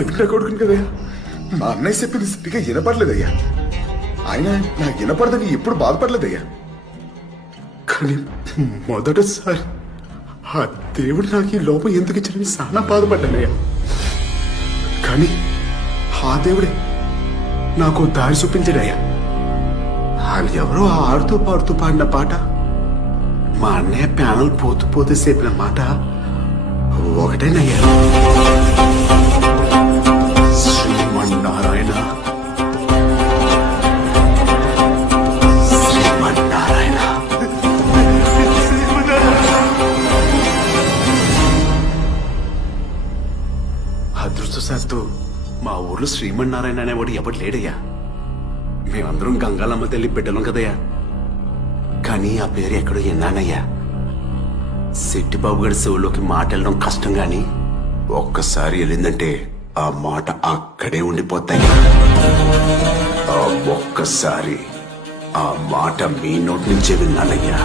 చెప్పిన కొడుకుని కదయ్యా. మా అన్నయ్య చెప్పింది సరిగా వినపడలేదయ్యా. ఆయన నాకు వినపడదని ఎప్పుడు బాధపడలేదయ్యా. కానీ మొదటిసారి ఆ దేవుడు నాకు ఈ లోపం ఎందుకు ఇచ్చాడని చాలా బాధపడ్డానయ్యా. కానీ ఆ దేవుడే నాకు దారి చూపించాడయ్యా. వాళ్ళు ఎవరో ఆడుతూ పాడుతూ పాడిన పాట, మా అన్నయ్య ప్యానల్ పోతూ పోతూ చెప్పిన మాట ఒకటేనయ్యా. శ్రీమన్నారాయణ శ్రీమన్నారాయణ. అదృష్టశాత్తు మా ఊర్లో శ్రీమన్నారాయణ అనేవాడు ఎవడు లేడయ్యా. మేమందరం గంగాలమ్మ తల్లి బిడ్డలం కదయ్యా. కానీ ఆ పేరు ఎక్కడో విన్నానయ్యా. శెట్టిబాబు గారి చెవులోకి మాట వెళ్ళడం కష్టం గాని ఒక్కసారి వెళ్ళిందంటే ఆ మాట అక్కడే ఉండిపోతాయి. ఆ ఒక్కసారి ఆ మాట మీ నోటి నుంచే విన్నానయ్యా.